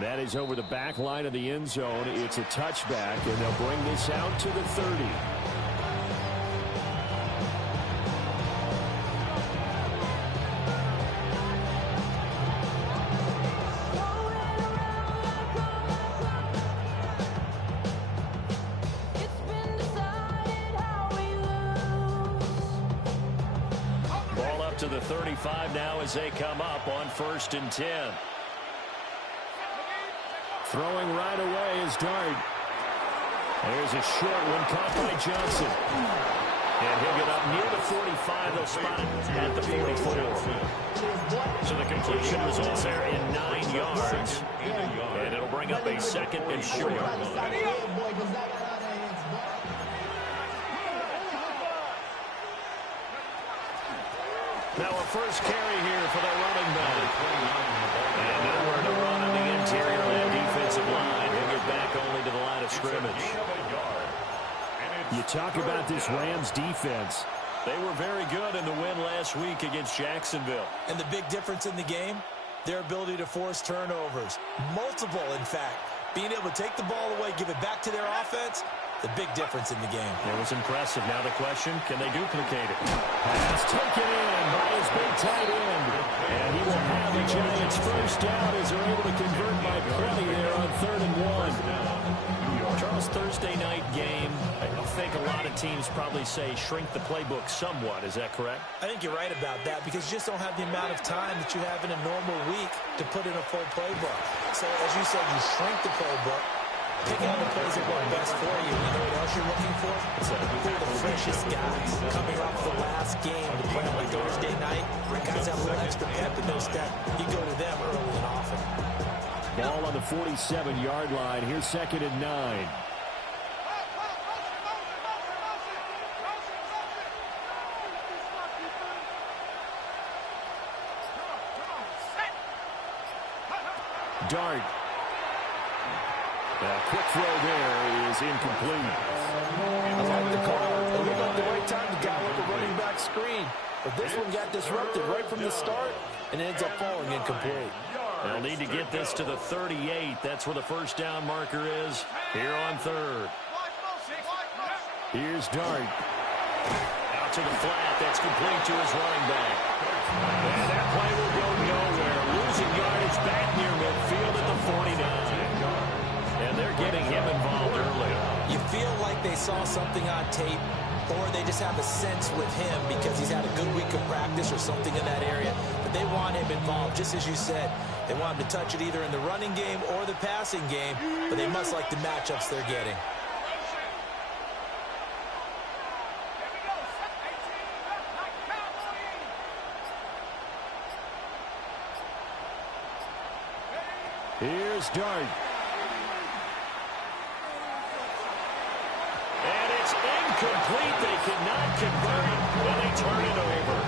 And that is over the back line of the end zone. It's a touchback, and they'll bring this out to the 30. Ball up to the 35 now as they come up on 1st and 10. Throwing right away is Dart. There's a short one caught by Johnson. And he'll get up near the 45. They'll spot it at the 44. So the completion results there in 9 yards. And it'll bring up a 2nd and short. Now a first carry here for the running back. And nowhere to run on the interior of that defensive line. He'll get back only to the line of scrimmage. You talk about this Rams defense. They were very good in the win last week against Jacksonville. And the big difference in the game, their ability to force turnovers. Multiple, in fact. Being able to take the ball away, give it back to their offense, the big difference in the game. It was impressive. Now the question, can they duplicate it? Pass taken in by his big tight end. And he will have the Giants first down as they're able to convert by plenty there on 3rd and 1. Charles, Thursday night game, I think a lot of teams probably say shrink the playbook somewhat. Is that correct? I think you're right about that because you just don't have the amount of time that you have in a normal week to put in a full playbook. So as you said, you shrink the playbook. Pick out the plays that work best for you. You know what else you're looking for? Who are the freshest guys coming off the last game to play on a Thursday night? Guys have a little extra pep in their step. You go to them early and often. Ball on the 47-yard line. Here's 2nd and 9. Dart. Quick throw there is incomplete. I like the call. It looked like the right time to dial up a running back screen. But this one got disrupted right from the start and ends up falling incomplete. They'll need to get this to the 38. That's where the first down marker is here on 3rd. Here's Dart. Out to the flat. That's complete to his running back. And that play will go nowhere. Losing yardage back near midfield at the 49. And they're getting him involved early. You feel like they saw something on tape, or they just have a sense with him because he's had a good week of practice or something in that area. But they want him involved, just as you said. They want him to touch it either in the running game or the passing game, but they must like the matchups they're getting. Here's Dart. Incomplete. They cannot convert it, and they turn it over.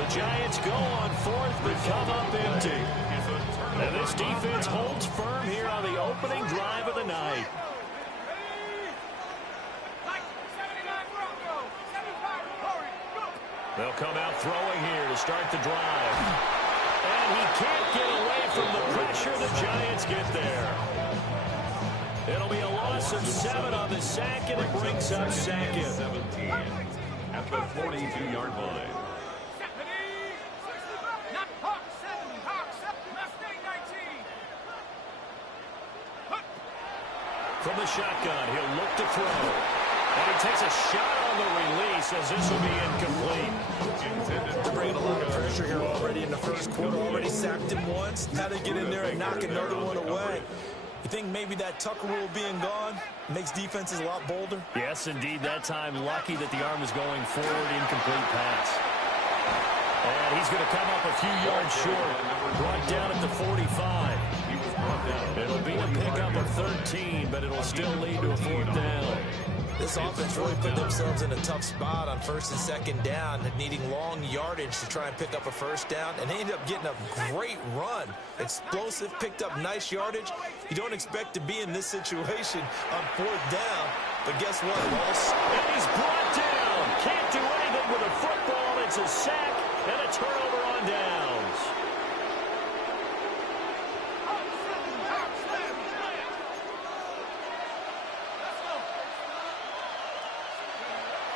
The Giants go on 4th, but come up empty. And this defense holds firm here on the opening drive of the night. They'll come out throwing here to start the drive. And he can't get away from the pressure. The Giants get there. It'll be a loss of 7 on the sack, and it brings up 2nd. 17 at the 42-yard line. From the shotgun, he'll look to throw. And he takes a shot on the release as this will be incomplete. They're bringing a lot of pressure here already in the first quarter. Already sacked him once. Now they get in there and knock another one away. You think maybe that Tucker rule being gone makes defenses a lot bolder? Yes, indeed. That time, lucky that the arm is going forward. Incomplete pass. And he's going to come up a few yards short. Brought down at the 45. It'll be a pickup of 13, but it'll still lead to a 4th down. This offense really put themselves in a tough spot on 1st and 2nd down, needing long yardage to try and pick up a first down, and they ended up getting a great run. Explosive, picked up nice yardage. You don't expect to be in this situation on 4th down, but guess what? And he's brought down. Can't do anything with a football. It's a sack and a turnover on downs.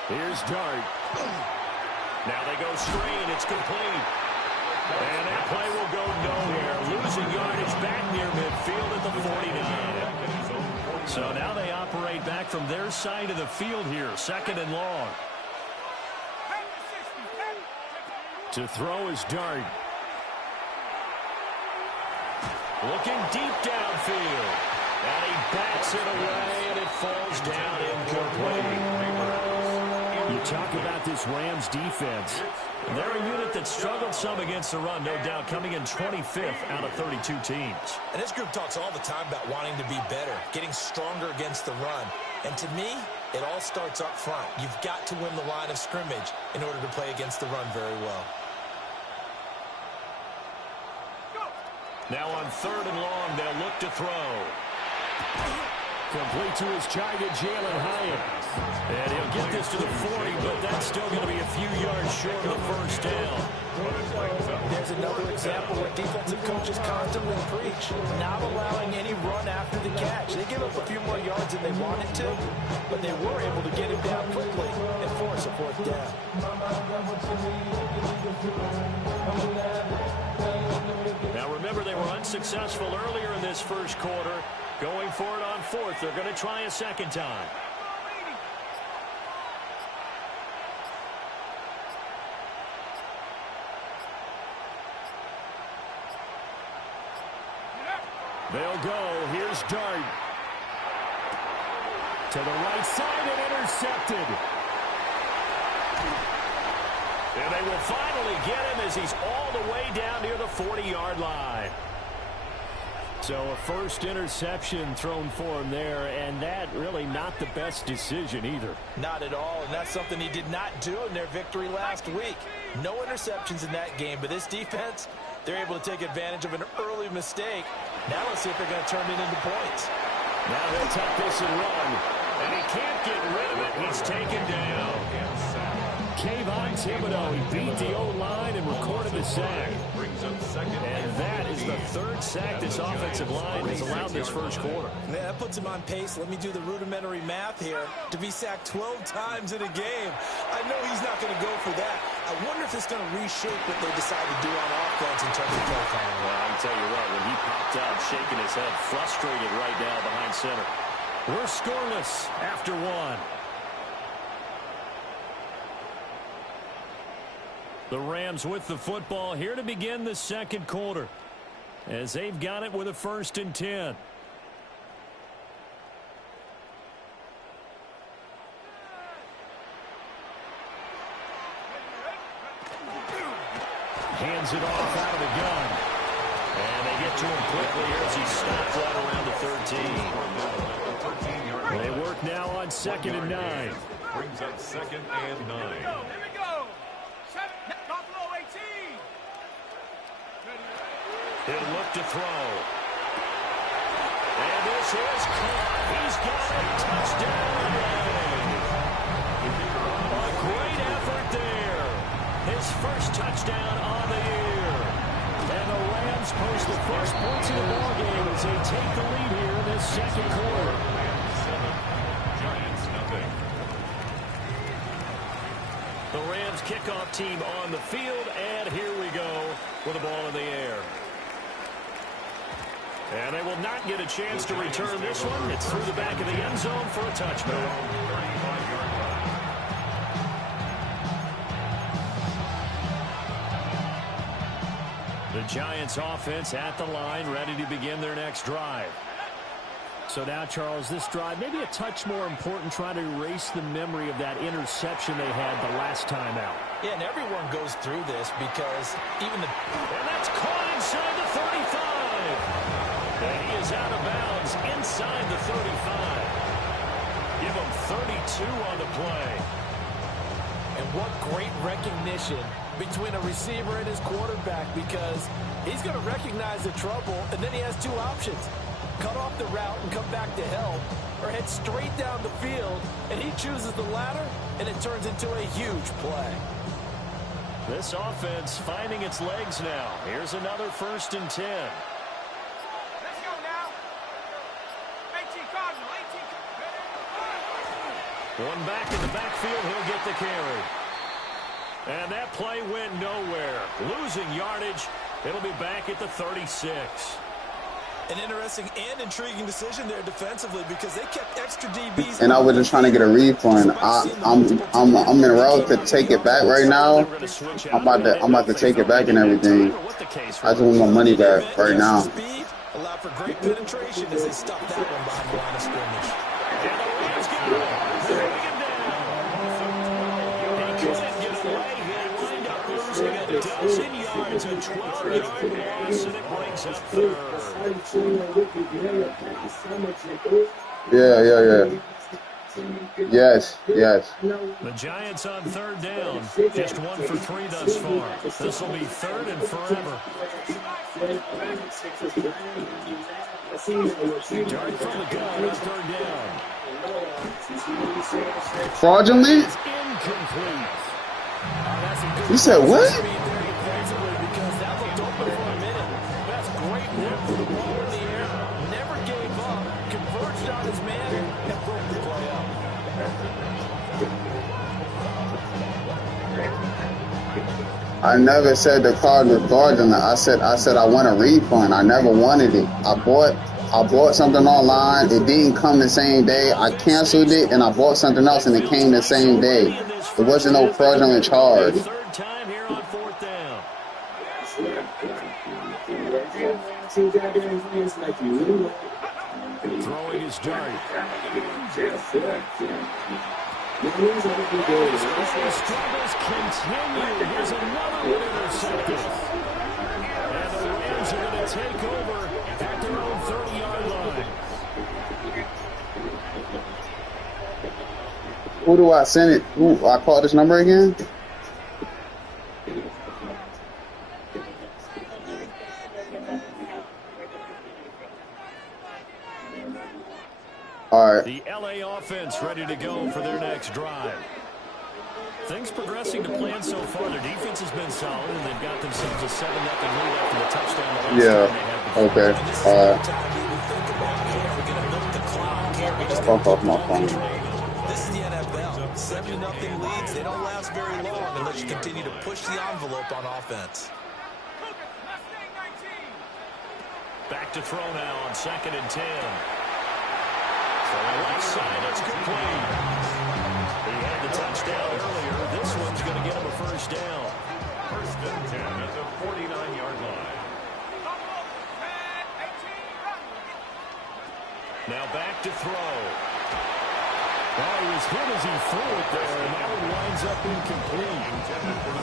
Here's Dart. Now they go screen. It's complete. And that play will go nowhere. Losing yardage back near midfield at the 49. So now they operate back from their side of the field here. 2nd and long. To throw is Dart. Looking deep downfield. And he bats it away, and it falls down incomplete. You talk about this Rams defense. They're a unit that struggled some against the run, no doubt, coming in 25th out of 32 teams. And this group talks all the time about wanting to be better, getting stronger against the run. And to me, it all starts up front. You've got to win the line of scrimmage in order to play against the run very well. Now on 3rd and long, they'll look to throw. Complete to his giant Jalen Hyatt. And he'll get this to the 40, but that's still going to be a few yards short of the first down. There's another example where defensive coaches constantly preach, not allowing any run after the catch. They give up a few more yards than they wanted to, but they were able to get him down quickly and force a 4th down. Now remember, they were unsuccessful earlier in this first quarter. Going for it on 4th. They're going to try a 2nd time. They'll go. Here's Dart. To the right side and intercepted. And they will finally get him as he's all the way down near the 40-yard line. So a first interception thrown for him there, and that really not the best decision either. Not at all, and that's something he did not do in their victory last week. No interceptions in that game, but this defense, they're able to take advantage of an early mistake. Now let's see if they're going to turn it into points. Now they'll take this and run, and he can't get rid of it. He's taken down. Kayvon Thibodeau, he beat the O-line and recorded the sack. And that is the 3rd sack this offensive line has allowed this first quarter. Yeah, that puts him on pace. Let me do the rudimentary math here. To be sacked 12 times in a game. I know he's not going to go for that. I wonder if it's going to reshape what they decide to do on offense in terms of play calling. Well, I can tell you what, when he popped out shaking his head, frustrated right now behind center. We're scoreless after 1. The Rams with the football here to begin the 2nd quarter, as they've got it with a 1st and 10. Hands it off out of the gun. And they get to him quickly as he stops right around the 13. They work now on 2nd and 9. Brings up 2nd and 9. He'll look to throw. And this is caught. He's got a touchdown. A great effort there. His first touchdown on the year. And the Rams post the first points in the ballgame as they take the lead here in this 2nd quarter. Giants nothing. The Rams kickoff team on the field, and here we go with the ball in the air. And they will not get a chance to return this one. It's through the back of the end zone for a touchback. The Giants offense at the line, ready to begin their next drive. So now, Charles, this drive maybe a touch more important, trying to erase the memory of that interception they had the last time out. Yeah, and everyone goes through this because even the... And that's caught inside the 35. And he is out of bounds inside the 35. Give him 32 on the play. And what great recognition between a receiver and his quarterback, because he's going to recognize the trouble, and then he has 2 options. Cut off the route and come back to help, or head straight down the field, and he chooses the latter, and it turns into a huge play. This offense finding its legs now. Here's another 1st and 10. One back in the backfield, he'll get the carry. And that play went nowhere. Losing yardage. It'll be back at the 36. An interesting and intriguing decision there defensively because they kept extra DBs. And I was just trying to get a refund. I'm in a route to take it back right now. I'm about to take it back and everything. I just want my money back right now. Allow for great penetration as they stop that one behind the line of scrimmage. And the Rams get him. They're bringing him down. He couldn't get away. He wind up losing a dozen yards, a 12-yard loss, and it brings up third. Yeah. Yes. The Giants on third down. Just 1 for 3 thus far. This will be third and forever. Dart from the gun on third down. Fraudulent? Incomplete. You said what? Because that looked open for a minute. That's great work with the ball in the air. Never gave up. Converged on his man and broke the play up. I never said the card was fraudulent. I said I want a refund. I never wanted it. I bought something online. It didn't come the same day. I canceled it and I bought something else and it came the same day. There wasn't no fraudulent charge. Third time here on fourth down. Throwing his dart. Struggles continue. Here's another one intercepted. And the Rams are going to take over at their own 30-yard line. Who do I send it? Who I call this number again? All right. The LA offense ready to go for their next drive. Things progressing to plan so far. Their defense has been solid, and they've got themselves a 7-0 lead after the touchdown. Yeah. Okay. Fuck off my phone. This is the NFL. 7-0 leads. They don't last very long unless you continue to push the envelope on offense. Back to throw now on 2nd and 10. Right side, it's complete. He had the touchdown earlier. This one's going to get him a first down. First and 10 at the 49-yard line. Now back to throw. Oh, he was hit as he threw it there, and that one winds up incomplete.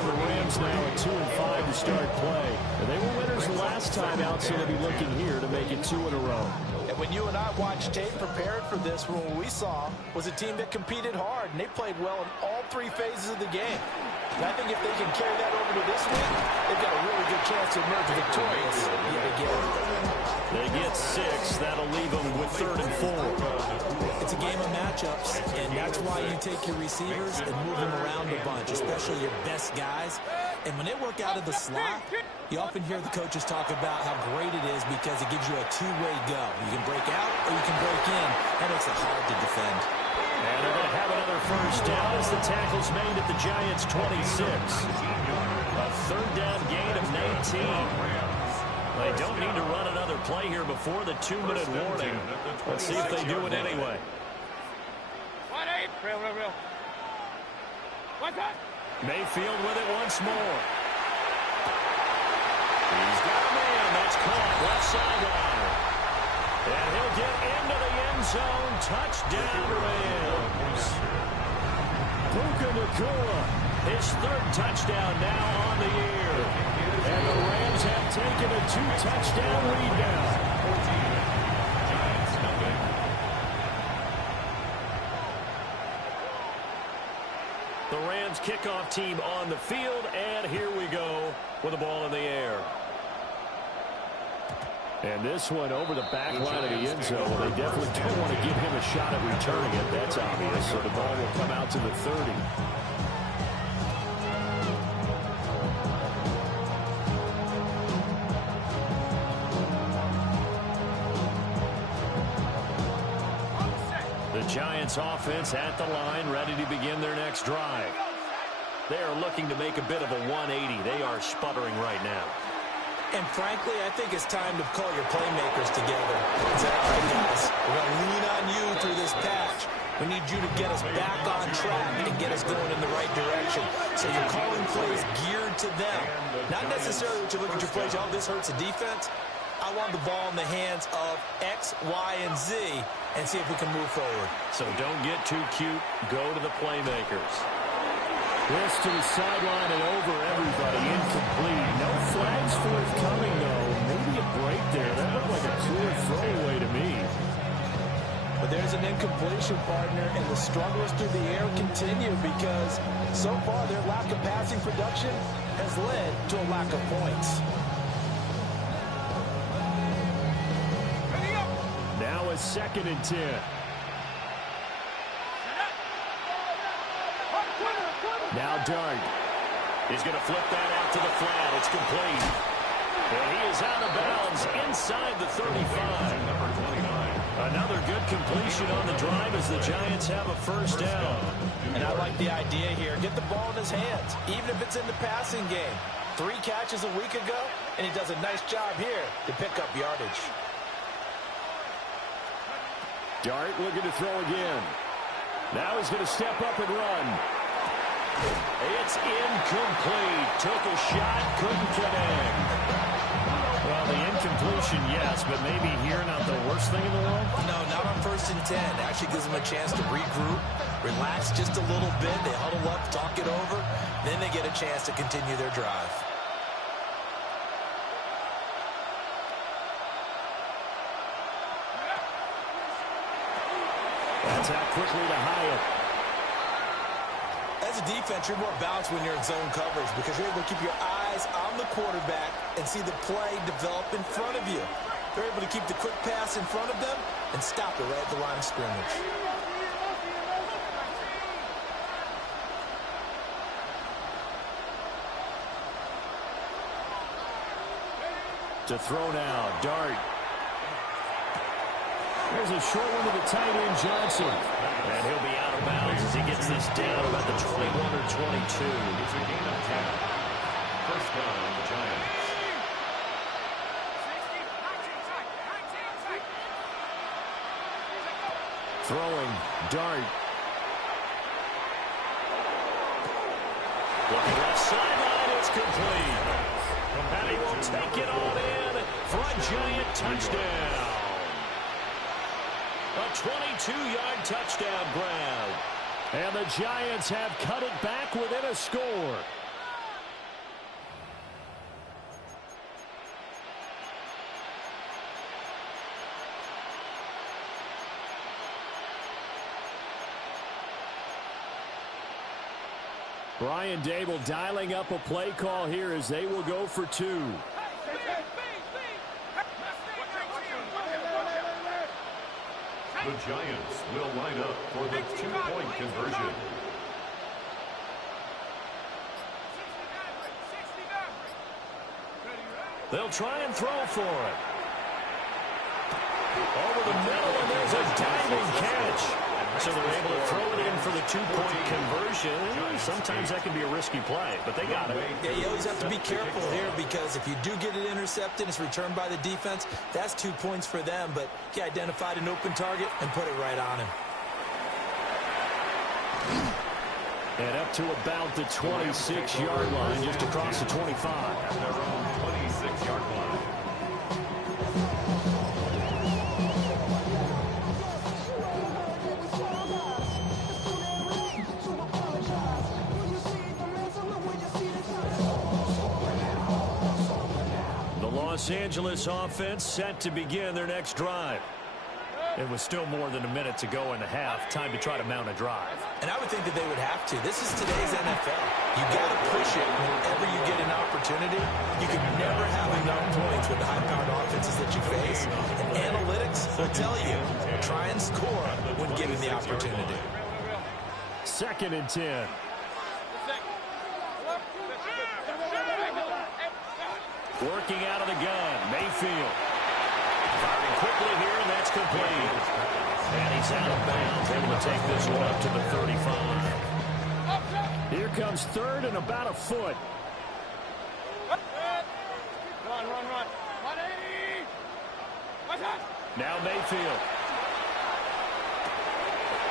The Rams now at 2-5 to start play. And they were winners the last time out, so they'll be looking here to make it 2 in a row. And when you and I watched tape prepared for this, what we saw was a team that competed hard, and they played well in all 3 phases of the game. And I think if they can carry that over to this week, they've got a really good chance to emerge victorious yet again. They get 6. That'll leave them with 3rd and 4. It's a game of matchups, and that's why you take your receivers and move them around a bunch, especially your best guys. And when they work out of the slot, you often hear the coaches talk about how great it is because it gives you a two-way go. You can break out or you can break in. That makes it hard to defend. And they're going to have another first down as the tackle's made at the Giants' 26. A 3rd down gain of 19. They don't need to run another play here before the 2-minute warning. Let's see if they do it anyway. Mayfield with it once more. He's got a man. That's caught left sideline. And he'll get into the end zone. Touchdown, Rams. Puka Nacua, his 3rd touchdown now on the year. And the Rams have taken a 2-touchdown lead now. The Rams kickoff team on the field, and here we go with the ball in the air. And this one over the back line of the end zone. Well, they definitely don't want to give him a shot at returning it. That's obvious. So the ball will come out to the 30. The Giants offense at the line, ready to begin their next drive. They are looking to make a bit of a 180. They are sputtering right now. And frankly, I think it's time to call your playmakers together. Say, all right, guys, we're going to lean on you through this patch. We need you to get us back on track and get us going in the right direction. So you're calling plays geared to them. Not necessarily that you look at your plays, oh, this hurts the defense. I want the ball in the hands of X, Y, and Z and see if we can move forward. So don't get too cute. Go to the playmakers. This to the sideline and over everybody. Incomplete. No flags forthcoming, though. Maybe a break there. That looked like a clear throwaway to me. But there's an incompletion, partner, and the struggles through the air continue because so far their lack of passing production has led to a lack of points. Now a 2nd and 10. Now Dart. He's going to flip that out to the flat. It's complete. And he is out of bounds inside the 35. Another good completion on the drive as the Giants have a first down. And I like the idea here. Get the ball in his hands, even if it's in the passing game. 3 catches a week ago, and he does a nice job here to pick up yardage. Dart looking to throw again. Now he's going to step up and run. It's incomplete. Took a shot, couldn't connect. Well, the incompletion, yes, but maybe here not the worst thing in the world? No, not on 1st and 10. Actually gives them a chance to regroup, relax just a little bit. They huddle up, talk it over. Then they get a chance to continue their drive. That's out quickly to Hyatt. As a defense, you're more balanced when you're in zone coverage because you're able to keep your eyes on the quarterback and see the play develop in front of you. They're able to keep the quick pass in front of them and stop it right at the line of scrimmage. To throw now, Dart. There's a short one to the tight end, Johnson. And he'll be out of bounds as he gets this down about the 21 or 22. It's a gain of 10. First down, Giants. Throwing, Dart. Looking left sideline, it's complete. And he will take it all in for a Giant touchdown. A 22-yard touchdown grab. And the Giants have cut it back within a score. Brian Dable dialing up a play call here as they will go for 2. The Giants will line up for the 2-point conversion. They'll try and throw for it. Over the middle, and there's a diving catch. So they're able to throw it in for the 2-point conversion. Sometimes that can be a risky play, but they got it. Yeah, you always have to be careful here because if you do get it intercepted, it's returned by the defense. That's 2 points for them, but he identified an open target and put it right on him. And up to about the 26-yard line, just across the 25. At their own 26-yard line. Los Angeles offense set to begin their next drive. It was still more than a minute to go in the half. Time to try to mount a drive. And I would think that they would have to. This is today's NFL. You got to push it whenever you get an opportunity. You can never have enough points with the high-powered offenses that you face. And analytics will tell you, try and score when given the opportunity. 2nd and 10. Working out of the gun, Mayfield. Firing quickly here, and that's complete. And he's out of bounds, able to take this one up to the 35. Here comes third and about a foot. Run. 180. Now Mayfield.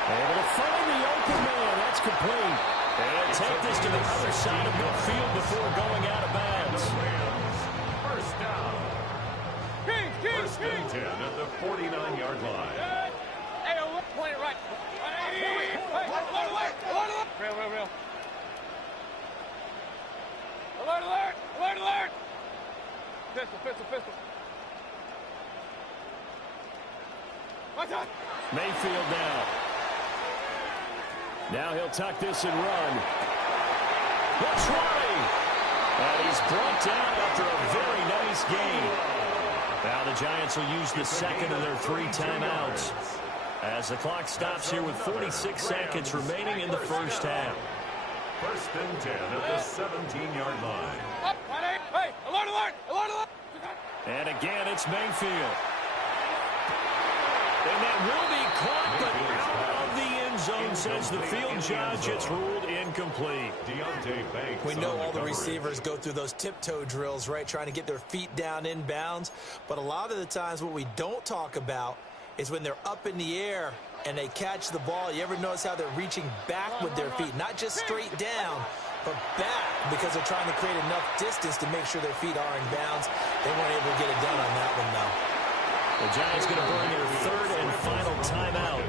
Able to find the open man. That's complete. And take this to the other side of midfield before going out of bounds. First down. First and 10 at the 49-yard line. Hey, point it right. 180. Alert. Real. Alert. Pistol. Watch out. Mayfield now. Now he'll tuck this and run. Looks running. And he's brought down after a very nice game. Now the Giants will use the second of their 3 timeouts as the clock stops here with 46 seconds remaining in the first half. First and 10 at the 17-yard line. Hey, alert. And again, it's Mayfield. And that will be caught, but out of the end zone, says the field judge. It's ruled incomplete. We know all the receivers go through those tiptoe drills, right, trying to get their feet down in bounds. But a lot of the times what we don't talk about is when they're up in the air and they catch the ball. You ever notice how they're reaching back with their feet, not just straight down, but back, because they're trying to create enough distance to make sure their feet are in bounds. They weren't able to get it done on that one, though. The Giants going to burn their third and final timeout.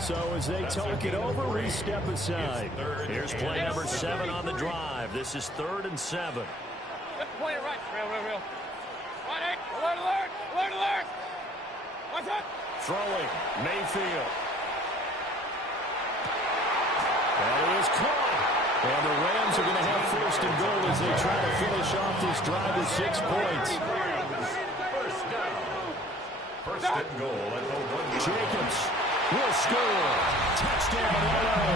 So as they talk it over, we step aside. Here's play number 7 on the drive. This is 3rd and 7. Point it right. Real. Alert. Watch out. Throwing, Mayfield. That is caught. And the Rams are going to have first and goal as they try to finish off this drive with 6 points. First and goal at the 1. Jacobs will score. Touchdown, LA.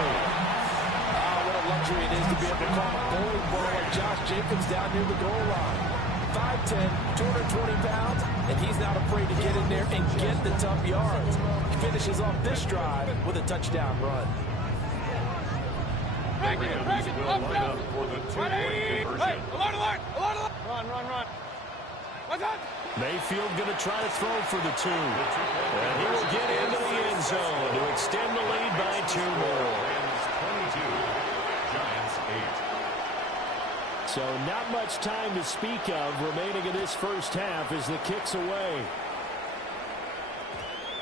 What a luxury it is to be able to call a bowling ball like Josh Jacobs down near the goal line. 5'10", 220 pounds, and he's not afraid to get in there and get the tough yards. He finishes off this drive with a touchdown run. Rams will line up for the 2-point conversion. Hey, alert. Run. Watch out. Mayfield going to try to throw for the 2. And he will get into the end zone to extend the lead by 2 more. Rams 22, Giants 8. So not much time to speak of remaining in this first half as the kick's away.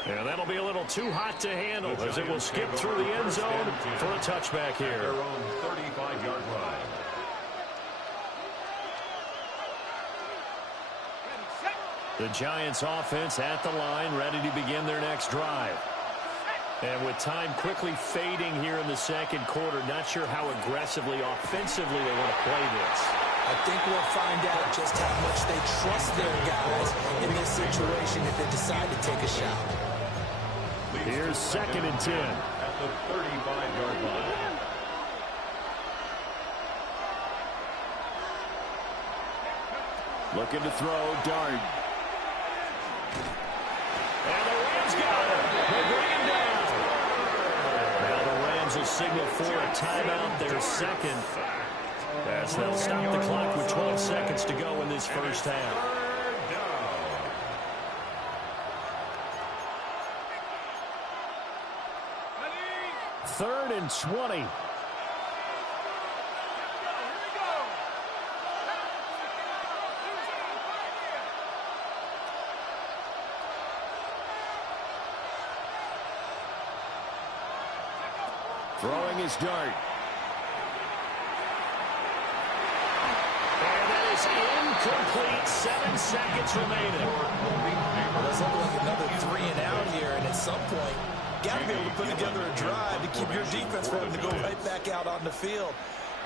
And that'll be a little too hot to handle as it will skip through the end zone for a touchback here. Their own 35-yard line. The Giants offense at the line, ready to begin their next drive. And with time quickly fading here in the second quarter, not sure how aggressively, offensively they want to play this. I think we'll find out just how much they trust their guys in this situation if they decide to take a shot. Here's 2nd and 10. At the 35-yard line. Looking to throw, Dart. And the Rams got him. They bring him down. Now the Rams will signal for a timeout, their second. As they'll stop the clock with 12 seconds to go in this first half. 3rd and 20. Throwing his dart. And that is incomplete. 7 seconds remaining. Let's look like another 3 and out here, and at some point, got to be able to put together a drive to keep your defense from having to go right back out on the field.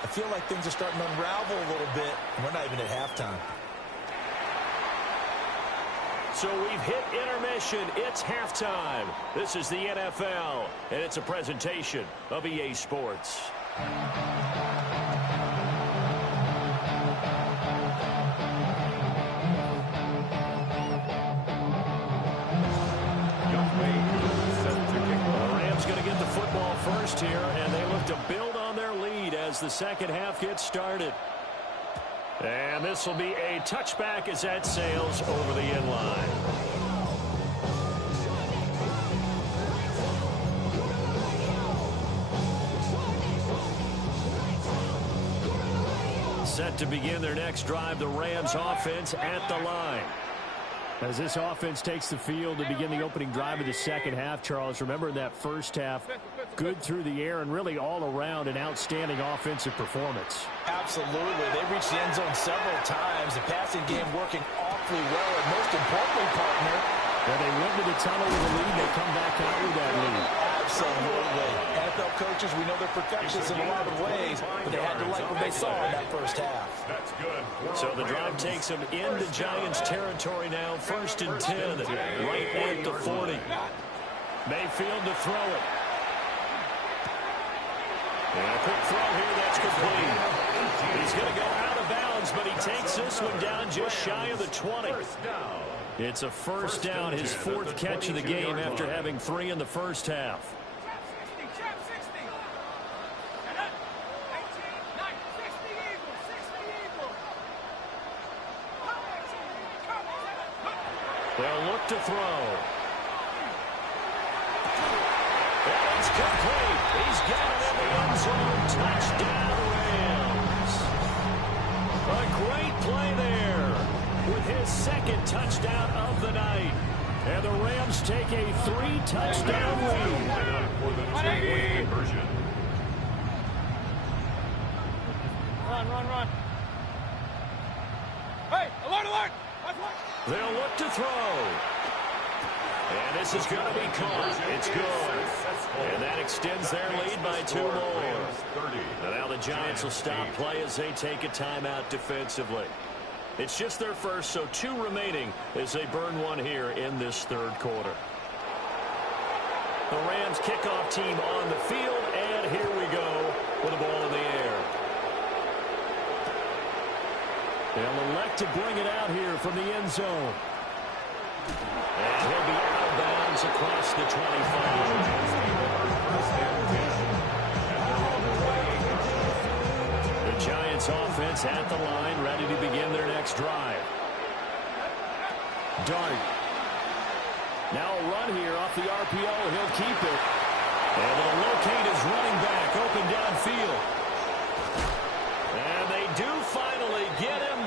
I feel like things are starting to unravel a little bit, and we're not even at halftime. So we've hit intermission. It's halftime. This is the NFL, and it's a presentation of EA Sports. first here, and they look to build on their lead as the second half gets started. And this will be a touchback as that sails over the end line. Set to begin their next drive, the Rams offense at the line. As this offense takes the field to begin the opening drive of the second half, Charles, remember in that first half, good through the air and really all around an outstanding offensive performance. Absolutely. They reached the end zone several times. The passing game working awfully well. And most importantly, partner, when they went to the tunnel with a lead, they come back out with that lead. Absolutely. NFL coaches, we know they're perfectionists in a lot of ways, but they had to like what they saw in that first half. That's good. So the drive takes them into Giants territory now, 1st and 10, right at the 40. Mayfield to throw it. And a quick throw here, that's complete. He's going to go out of bounds, but he takes this one down just shy of the 20. It's a first down, his 4th catch of the game after having 3 in the first half. They'll look to throw. And it's complete. He's got it in the end zone. Touchdown, Rams. A great play there with his 2nd touchdown of the night. And the Rams take a 3-touchdown lead. For the 2-point conversion. Run. Hey, alert, alert. They'll look to throw. And this is going to be caught. It's good. And that extends their lead by 2 more. And now the Giants will stop play as they take a timeout defensively. It's just their first, so 2 remaining as they burn 1 here in this 3rd quarter. The Rams kickoff team on the field, and here we go with the ball in the air. They'll elect to bring it out here from the end zone. And he'll be out of bounds across the 25. The Giants offense at the line, ready to begin their next drive. Dart. Now a run here off the RPO. He'll keep it. And they'll locate his running back open downfield. And they do finally get him,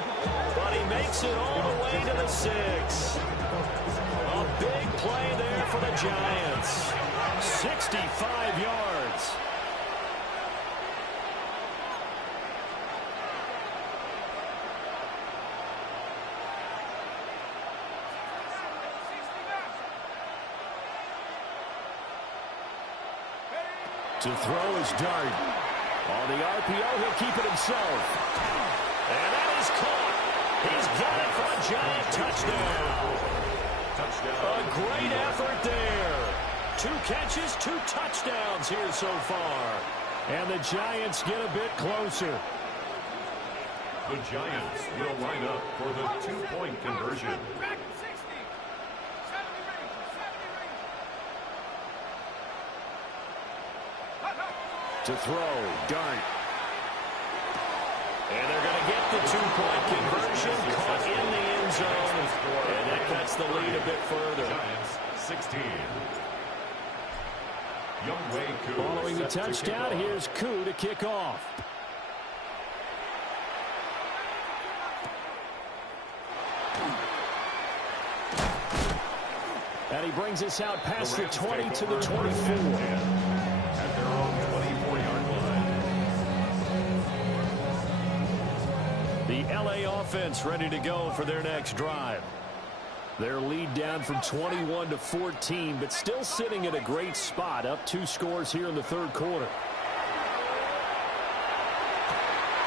but he makes it all the way to the 6. A big play there for the Giants. 65 yards. To throw is Dart. On the RPO, he'll keep it himself. And that is caught. He's got it for a Giant touchdown. A great effort there. 2 catches, 2 touchdowns here so far. And the Giants get a bit closer. The Giants will line up for the 2-point conversion. To throw, Dart. And they're going to get the 2-point conversion, caught in the end zone, and that cuts the lead a bit further. Giants 16. Following the touchdown, here's Koo to kick off. And he brings us out past the 20 to the 24. At their own 24-yard line. The LA offense ready to go for their next drive. Their lead down from 21 to 14, but still sitting in a great spot, up 2 scores here in the 3rd quarter.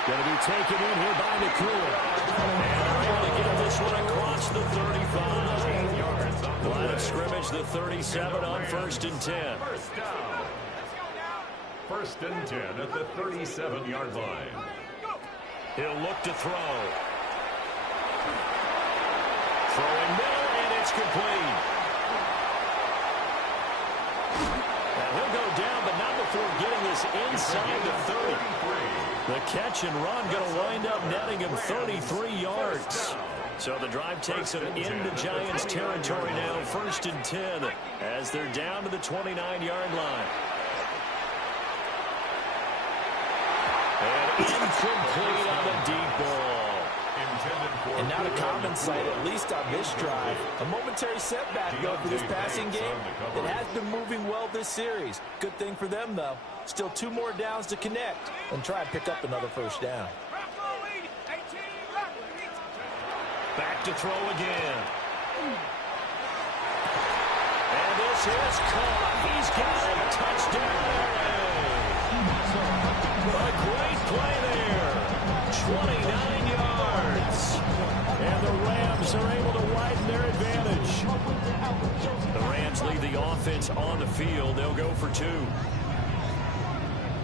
Going to be taken in here by Nakua. And they're able to get this one across the 35. Line of scrimmage, the 37 on 1st and 10. First down. 1st and 10 at the 37-yard line. He'll look to throw. Throwing middle, and it's complete. And he'll go down, but not before getting this inside the 30. The catch and run going to wind up netting him 33 yards. So the drive takes them into Giants territory now, 1st and 10, as they're down to the 29-yard line. And incomplete on the deep ball. And now to compensate, at least on this drive. A momentary setback, though, for this passing game. It has been moving well this series. Good thing for them, though. Still 2 more downs to connect and try and pick up another first down. Back to throw again. And this is caught. He's got a touchdown. A great play there. 29 yards. And the Rams are able to widen their advantage. The Rams lead the offense on the field. They'll go for 2.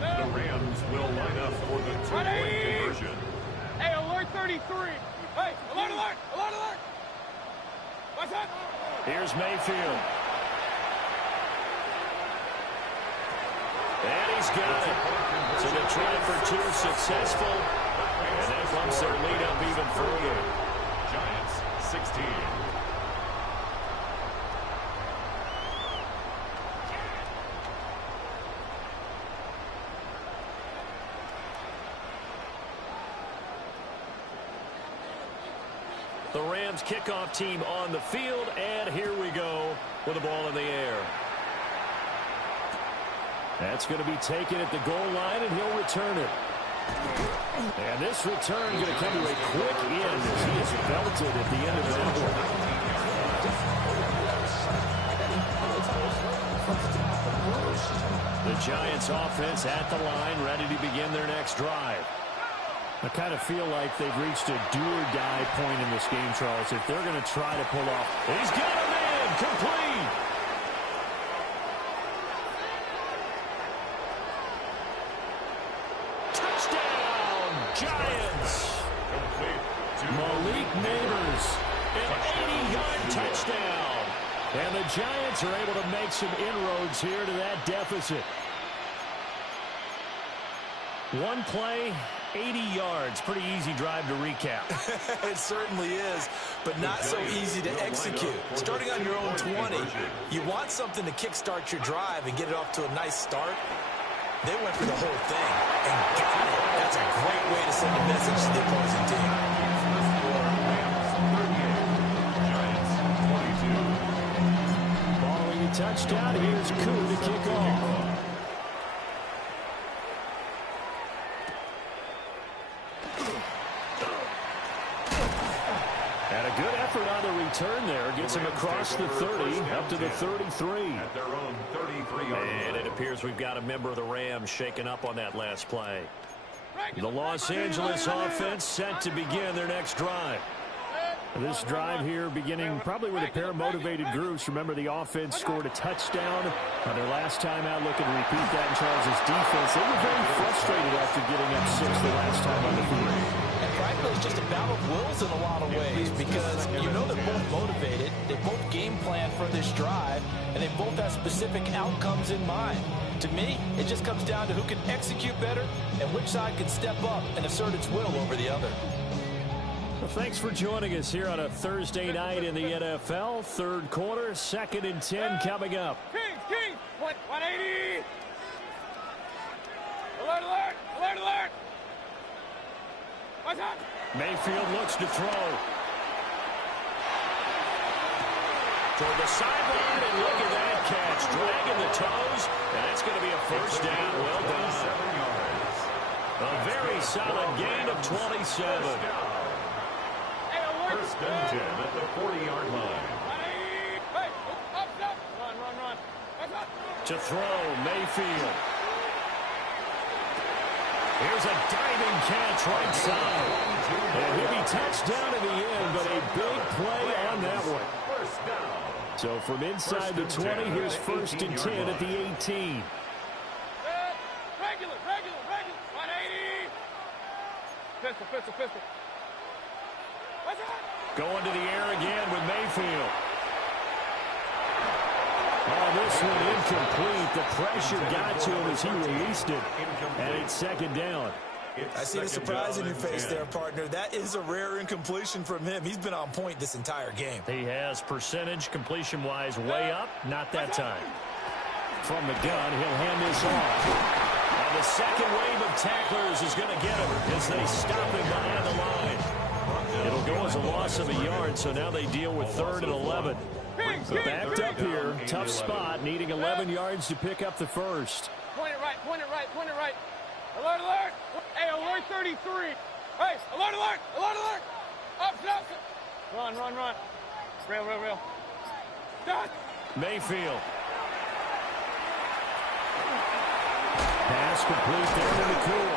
The Rams will line up for the 2-point conversion. Hey, alert 33. Hey, alert, alert, alert, alert. What's up? Here's Mayfield. And he's got it. So the try for 2 successful. And that bumps their lead up even further. Giants 16. The Rams kickoff team on the field, and here we go with the ball in the air. That's going to be taken at the goal line, and he'll return it. And this return going to come to a quick end as he is belted at the end of that one. The Giants offense at the line, ready to begin their next drive. I kind of feel like they've reached a do-or-die point in this game, Charles. If they're going to try to pull off, he's got him in, complete. Touchdown, Giants. Malik Neighbors, an 80-yard touchdown. And the Giants are able to make some inroads here to that deficit. One play, 80 yards. Pretty easy drive to recap. It certainly is, but not so easy to execute. Starting on your own 20, you want something to kickstart your drive and get it off to a nice start. They went for the whole thing and got it. That's a great way to send a message to the opposing team. Following a touchdown, here's Koo to kick off. And a good effort on the return there. Gets him across the 30, up to the 33. At their own 33-yard line. And it appears we've got a member of the Rams shaken up on that last play. The Los Angeles offense set to begin their next drive. This drive here beginning probably with a pair of motivated groups. Remember, the offense scored a touchdown on their last time out. Looking to repeat that in Charles' defense. They were very frustrated after getting up 6 the last time on the field. And frankly, it's just a battle of wills in a lot of ways because you know they're both motivated. They both game plan for this drive, and they both have specific outcomes in mind. To me, it just comes down to who can execute better and which side can step up and assert its will over the other. Well, thanks for joining us here on a Thursday night in the NFL. Third quarter, 2nd and 10 coming up. King, 180. Alert, alert, alert, alert. What's up? Mayfield looks to throw. Toward the sideline, and look at that catch. Dragging the toes, and it's going to be a first down. Well done. A very solid gain of 27. First and 10 at the 40-yard line. Hey, up. Run. What's up? To throw, Mayfield. Here's a diving catch right side. And he'll be touched down in the end, but a big play on that one. First down. So from inside the 20, here's 1st and 10 at the 18. Regular. 180. Pistol. What's up? Going to the air again with Mayfield. Oh, this this one incomplete. The pressure got to him as he released it. And it's second down. I see the surprise in your face there, partner. That is a rare incompletion from him. He's been on point this entire game. He has percentage completion-wise way up. Not that time. From the gun, he'll hand this off. And the second wave of tacklers is going to get him as they stop him behind the line. It'll go as a loss of a yard, so now they deal with 3rd and 11. Backed up here, tough spot, needing 11 yards to pick up the first. Point it right, point it right, point it right. Alert, alert. Hey, alert 33. Hey, alert, alert, alert, alert. Up, up. Run, run, run. Rail, rail, rail. Done. Mayfield. Pass complete there to McCool.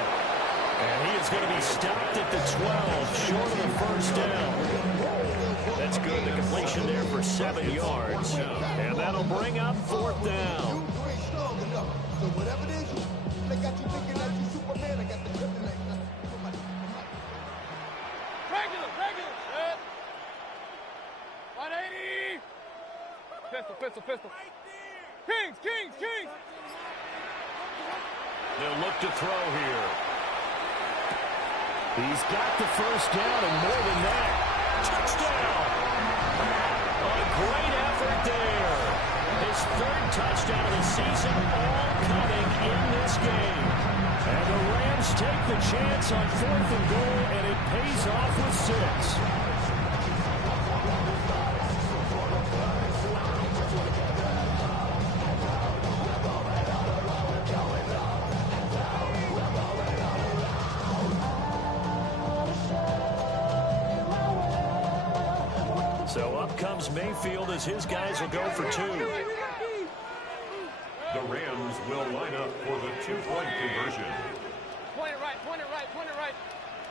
And he is going to be stopped at the 12, short of the first down. That's good. The completion there for 7 yards. And that'll bring up 4th down. So whatever it is, they got you thinking that you Superman. I got the kryptonite. Regular, regular. Set. 180. Pistol, pistol, pistol. Kings, Kings, Kings. They'll look to throw here. He's got the first down and more than that. Touchdown. A great effort there. His 3rd touchdown of the season, all coming in this game. And the Rams take the chance on 4th and goal, and it pays off with 6. So up comes Mayfield as his guys will go for 2. The Rams will line up for the 2-point conversion. Point it right, point it right, point it right.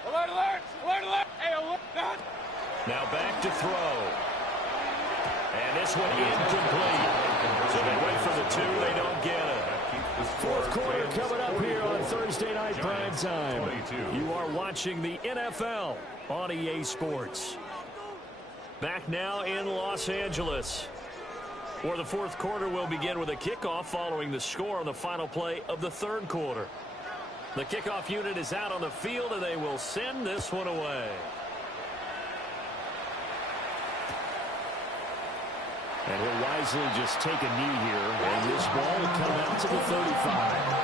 Alert, alert, alert, alert. Hey, alert. Done. Now back to throw. And this one incomplete. So they wait for the 2, they don't get it. 4th quarter coming up here on Thursday night prime time. You are watching the NFL on EA Sports. Back now in Los Angeles, where the 4th quarter will begin with a kickoff following the score on the final play of the 3rd quarter. The kickoff unit is out on the field, and they will send this one away. And he'll wisely just take a knee here, and this ball will come out to the 35.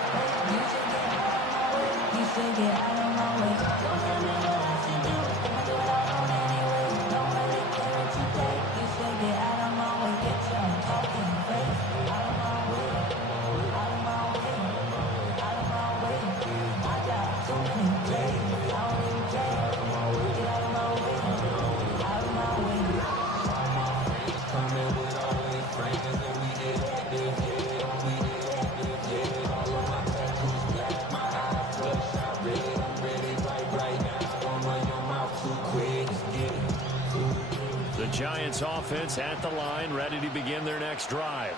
The Giants offense at the line, ready to begin their next drive.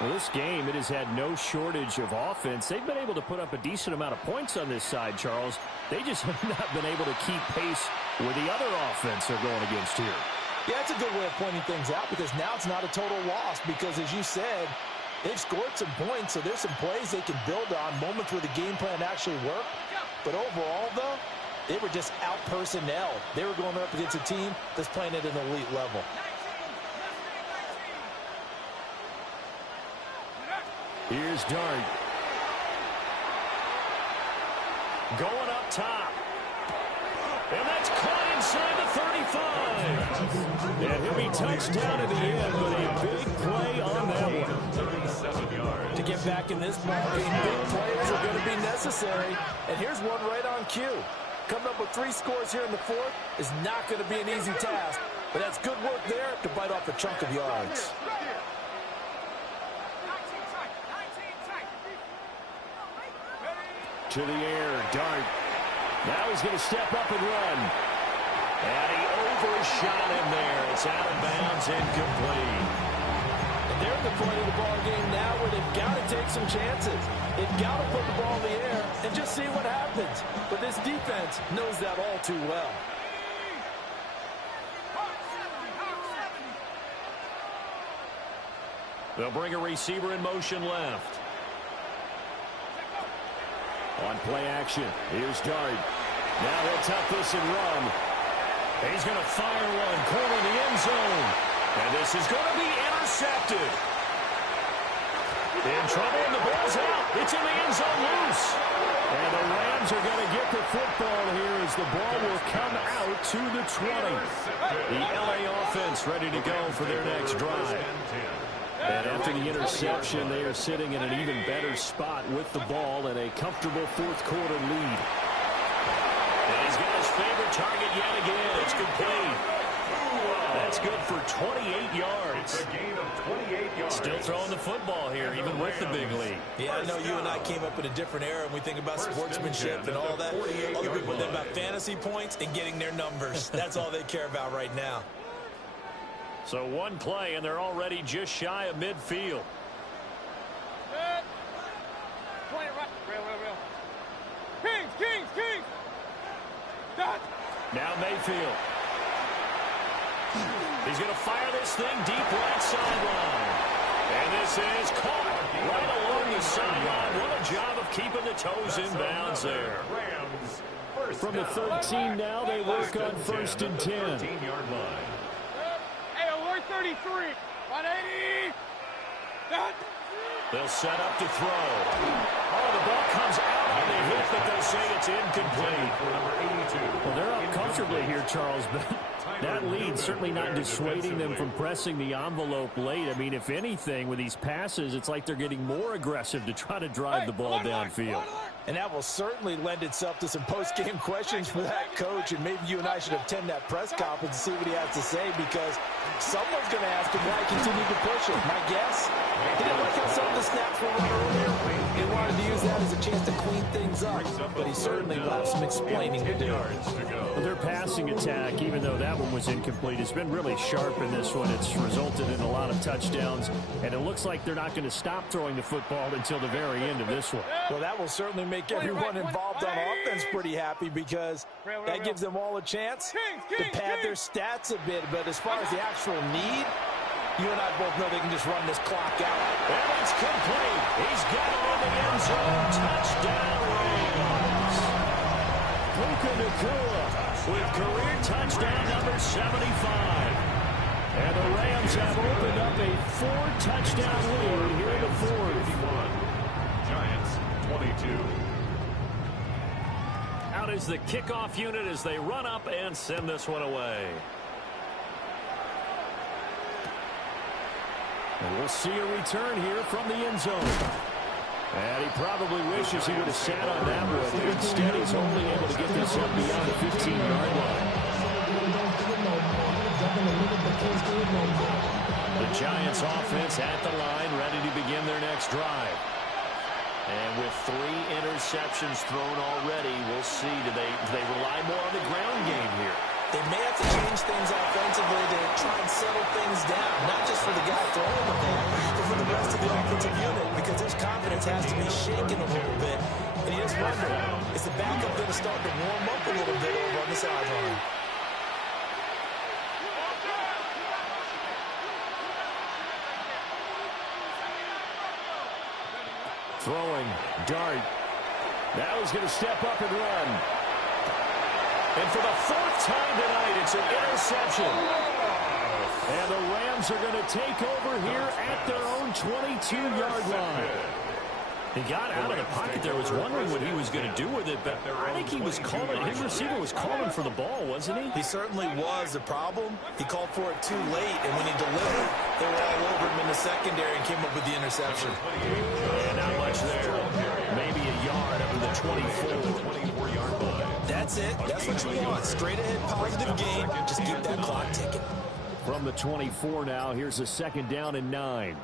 Well, this game, it has had no shortage of offense. They've been able to put up a decent amount of points on this side, Charles. They just have not been able to keep pace with the other offense they're going against here. Yeah, that's a good way of pointing things out because now it's not a total loss because, as you said, they've scored some points, so there's some plays they can build on, moments where the game plan actually worked. But overall, though, they were just out-personnel. They were going up against a team that's playing at an elite level. Here's Dart. Going up top. And that's caught inside the 35. And he'll be touched down at the end, but a big play on that one. 37 yards. To get back in this ballgame, big plays are going to be necessary. And here's one right on cue. Coming up with 3 scores here in the 4th is not going to be an easy task. But that's good work there to bite off a chunk of yards. To the air, Dart. Now he's going to step up and run. And he overshot him there. It's out of bounds, incomplete. And they're at the point of the ball game now where they've got to take some chances. They've got to put the ball in the air and just see what happens. But this defense knows that all too well. They'll bring a receiver in motion left. On play action, here's Dart. Now he'll tuck this and run. He's going to fire one, corner the end zone. And this is going to be intercepted. In trouble, and the ball's out. It's in the end zone loose. And the Rams are going to get the football here as the ball will come out to the 20. The LA offense ready to go for their next drive. And after the interception, they are sitting in an even better spot with the ball and a comfortable fourth quarter lead. And he's got his favorite target yet again. It's complete. That's good for 28 yards. It's a gain of 28 yards. Still throwing the football here, even with the big lead. Yeah, I know you and I came up in a different era, and we think about sportsmanship and all that. Other people think about fantasy points and getting their numbers. That's all they care about right now. So one play, and they're already just shy of midfield. Good. Point it right. Real. Kings. Dot. Now Mayfield. He's going to fire this thing deep right sideline. And this is caught right along the sideline. What a job of keeping the toes in bounds there. From the 13 now, they work on 1st and 10. 13-yard line. Hey, alert 33. 180. Dot. They'll set up to throw. Oh, the ball comes out on the hit, but they'll say it's incomplete. Well, they're up comfortably here, Charles, but that lead certainly not dissuading them from pressing the envelope late. I mean, if anything, with these passes, it's like they're getting more aggressive to try to drive the ball downfield. And that will certainly lend itself to some post-game questions for that coach, and maybe you and I should attend that press conference and see what he has to say, because someone's going to ask him why he continued to push it. My guess, he didn't like how some of the snaps were run earlier. He wanted to use that as a chance to clean things up, but he certainly will have some explaining to do. Well, their passing attack, even though that one was incomplete, has been really sharp in this one. It's resulted in a lot of touchdowns, and it looks like they're not going to stop throwing the football until the very end of this one. Well, that will certainly make everyone involved on offense pretty happy, because that gives them all a chance to pad their stats a bit. But as far as the actual need, you and I both know they can just run this clock out. And it's complete. He's got it in the end zone. Touchdown, Rams. Puka Nacua with career touchdown number 75. And the Rams have opened up a 4-touchdown lead here in the fourth. Giants 22. Out is the kickoff unit as they run up and send this one away. And we'll see a return here from the end zone. And he probably wishes he would have sat on that one. Instead, he's only able to get this up beyond the 15-yard line. The Giants offense at the line, ready to begin their next drive. And with 3 interceptions thrown already, we'll see. Do they rely more on the ground game here? They may have to change things offensively to try and settle things down, not just for the guy throwing the ball, but for the rest of the offensive unit, because his confidence has to be shaken a little bit. And you just wonder, is the backup going to start to warm up a little bit over on the sideline? Throwing, Dart. Now he's going to step up and run. And for the 4th time tonight, it's an interception. And the Rams are going to take over here at their own 22-yard line. He got out of the pocket there, was wondering what he was going to do with it, but I think he was calling, his receiver was calling for the ball, wasn't he? He certainly was. The problem, he called for it too late, and when he delivered, they were all over him in the secondary and came up with the interception. And not much there. Maybe a yard up to the 24-yard line. That's it. That's what you want. Straight ahead, positive gain. Just keep that clock ticking. From the 24 now, here's a 2nd down and 9.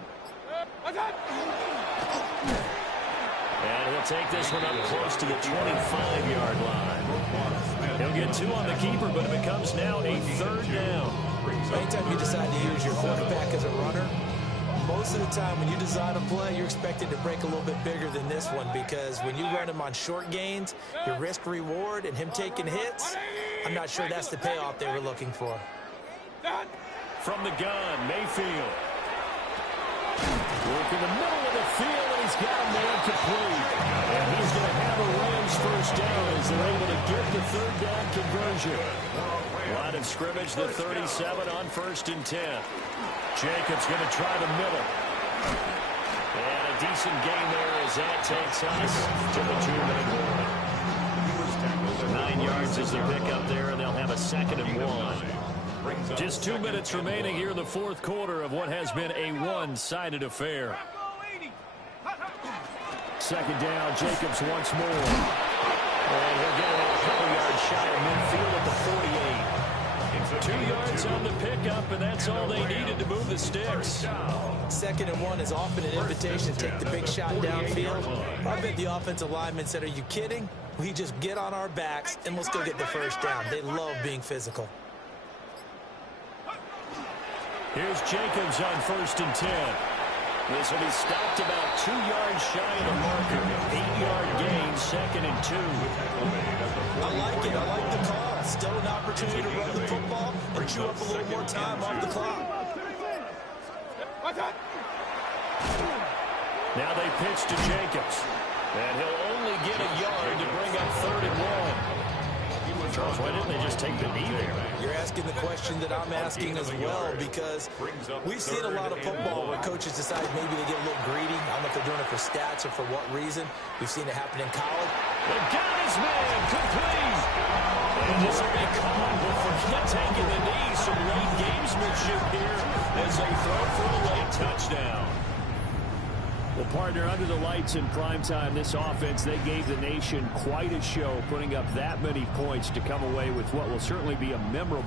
And he'll take this one up close to the 25-yard line. He'll get 2 on the keeper, but it becomes now a 3rd down. Anytime you decide to use your quarterback as a runner, most of the time when you design a play, you're expected to break a little bit bigger than this one, because when you run him on short gains, your risk-reward and him taking hits, I'm not sure that's the payoff they were looking for. From the gun, Mayfield. in the middle of the field, and he's got a man complete. And he's going to have a Rams first down as they're able to get the third down conversion. Line of scrimmage, the 37 on 1st and 10. Jacobs going to try the middle. And a decent gain there as that takes us to the 2-minute warning. 9 yards is the pickup there, and they'll have a 2nd and 1. Just 2 minutes remaining here in the 4th quarter of what has been a one-sided affair. 2nd down, Jacobs once more. And he'll get it a couple yards shy of midfield at the 48. 2 yards on the pickup, and that's all they needed to move the sticks. 2nd and 1 is often an invitation to take the big shot downfield. I bet the offensive linemen said, are you kidding? We just get on our backs, and let's go get the first down. They love being physical. Here's Jacobs on 1st and 10. This will be stopped about 2 yards shy of the marker. 8-yard gain, 2nd and 2. I like it. I like the call. Still an opportunity to run the football and chew up a little more time off the clock. Now they pitch to Jacobs. And he'll only get a yard to bring up 3rd and 1. Charles, why didn't they just take the knee there? You're asking the question that I'm asking as well, because we've seen a lot of football where coaches decide maybe they get a little greedy. I don't know if they're doing it for stats or for what reason. We've seen it happen in college. They got his man complete. And this will be caught, but forget taking the knee. Some late gamesmanship here as they throw for a late touchdown. Well, partner, under the lights in primetime, this offense, they gave the nation quite a show, putting up that many points to come away with what will certainly be a memorable